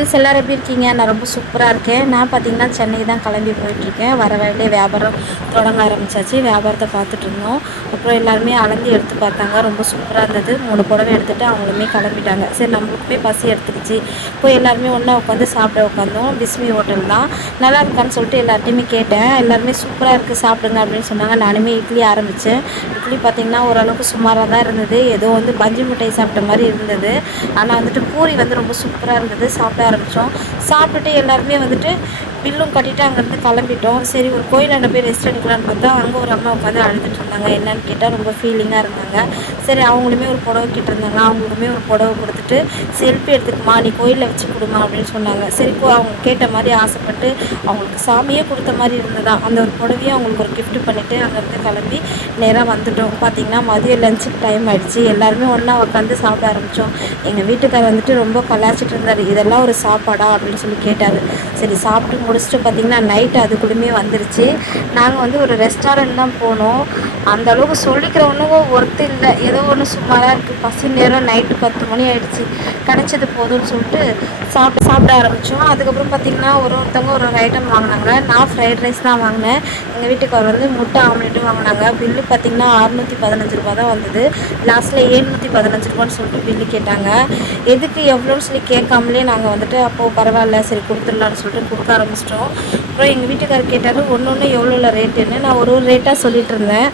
Friends எல்லோரும் எப்படி இருக்கீங்க? நான் ரொம்ப சூப்பராக இருக்கேன். நான் பார்த்தீங்கன்னா சென்னை தான் கிளம்பி போயிட்டுருக்கேன். வர வழியிலே வியாபாரம் தொடங்க ஆரம்பித்தாச்சு. வியாபாரத்தை பார்த்துட்டு இருந்தோம். அப்புறம் எல்லாருமே அளந்து எடுத்து பார்த்தாங்க. ரொம்ப சூப்பராக இருந்தது. 3 புடவை எடுத்துகிட்டு அவங்களுமே கிளம்பிட்டாங்க. சரி நம்மளுக்குமே பசி எடுத்துக்கிச்சு. போய் எல்லாருமே ஒன்றா உட்காந்து சாப்பிட உட்காந்தோம். பிஸ்மி ஹோட்டல் தான். நல்லா இருக்கான்னு சொல்லிட்டு எல்லார்ட்டையுமே கேட்டேன். எல்லாருமே சூப்பராக இருக்குது சாப்பிடுங்க அப்படின்னு சொன்னாங்க. நானுமே இட்லி ஆரம்பித்தேன். இட்லி பார்த்திங்கன்னா ஓரளவுக்கு சுமாராக தான் இருந்தது. ஏதோ வந்து பஞ்சு மிட்டாய் சாப்பிட்ட மாதிரி இருந்தது. ஆனால் வந்துட்டு பூரி வந்து ரொம்ப சூப்பராக இருந்தது. சாப்பிட ஆரம்பித்தோம். சாப்பிட்டுட்டு எல்லாருமே வந்துட்டு பில்லும் கட்டிட்டு அங்கேருந்து கிளம்பிட்டோம். சரி ஒரு கோயிலாண்ட போய் ரெஸ்ட் எடுக்கலான்னு பார்த்தா அங்கே ஒரு அம்மா உட்காந்து அழுதுட்டு இருந்தாங்க. என்னன்னு கேட்டால் ரொம்ப ஃபீலிங்காக இருந்தாங்க. சரி அவங்களுமே ஒரு புடவை கேட்டிருந்தாங்க. அவங்களுக்குமே ஒரு புடவை கொடுத்துட்டு செல்ஃபி எடுத்துக்குமா நீ கோயிலில் வச்சு கொடுமா அப்படின்னு சொன்னாங்க. சரி அவங்க கேட்ட மாதிரி ஆசைப்பட்டு அவங்களுக்கு சாமியே கொடுத்த மாதிரி இருந்ததா அந்த ஒரு புடவையும் அவங்களுக்கு ஒரு கிஃப்ட் பண்ணிவிட்டு அங்கேருந்து கிளம்பி நேராக வந்துட்டோம். பார்த்திங்கன்னா மதியம் லஞ்சுக்கு டைம் ஆகிடுச்சு. எல்லாருமே ஒன்றா உட்காந்து சாப்பிட ஆரம்பித்தோம். எங்கள் வீட்டுக்காரர் வந்துட்டு ரொம்ப கலாச்சிட்டு இருந்தார். இதெல்லாம் ஒரு சாப்பாடா அப்படின்னு சொல்லி கேட்டார். சரி சாப்பிட்டு முடிச்சுட்டு பார்த்திங்கன்னா நைட்டு அதுக்குள்ளேயுமே வந்துருச்சு. நாங்கள் வந்து ஒரு ரெஸ்டாரண்ட் தான் போனோம். அந்த அளவுக்கு சொல்லிக்கிற ஒன்றும் ஒர்த்து இல்லை. ஏதோ ஒன்று சுமாராக இருக்குது. பசி நேரம் நைட்டு 10 மணி ஆகிடுச்சு. கிடச்சது போதும்னு சொல்லிட்டு சாப்பிட ஆரம்பித்தோம். அதுக்கப்புறம் பார்த்திங்கன்னா ஒருத்தவங்க ஒரு ஐட்டம் வாங்கினாங்க. நான் ஃப்ரைட் ரைஸ் தான் வாங்கினேன். எங்கள் வீட்டுக்காரர் வந்து முட்டை ஆம்லேட்டும் வாங்கினாங்க. பில்லு பார்த்திங்கன்னா 615 ரூபா தான் வந்தது. லாஸ்ட்டில் 715 ரூபான்னு சொல்லிட்டு பில்லு கேட்டாங்க. எதுக்கு எவ்வளோன்னு சொல்லி கேட்காமலே நாங்கள் வந்துட்டு அப்போது பரவாயில்ல சரி கொடுத்துடலான்னு சொல்லிட்டு கொடுக்க ஆரம்பிச்சிட்டோம். அப்புறம் எங்கள் வீட்டுக்காரர் கேட்டார் ஒன்று ஒன்று எவ்வளோ ரேட்டுன்னு. நான் ஒரு ரேட்டாக சொல்லிட்டு இருந்தேன்.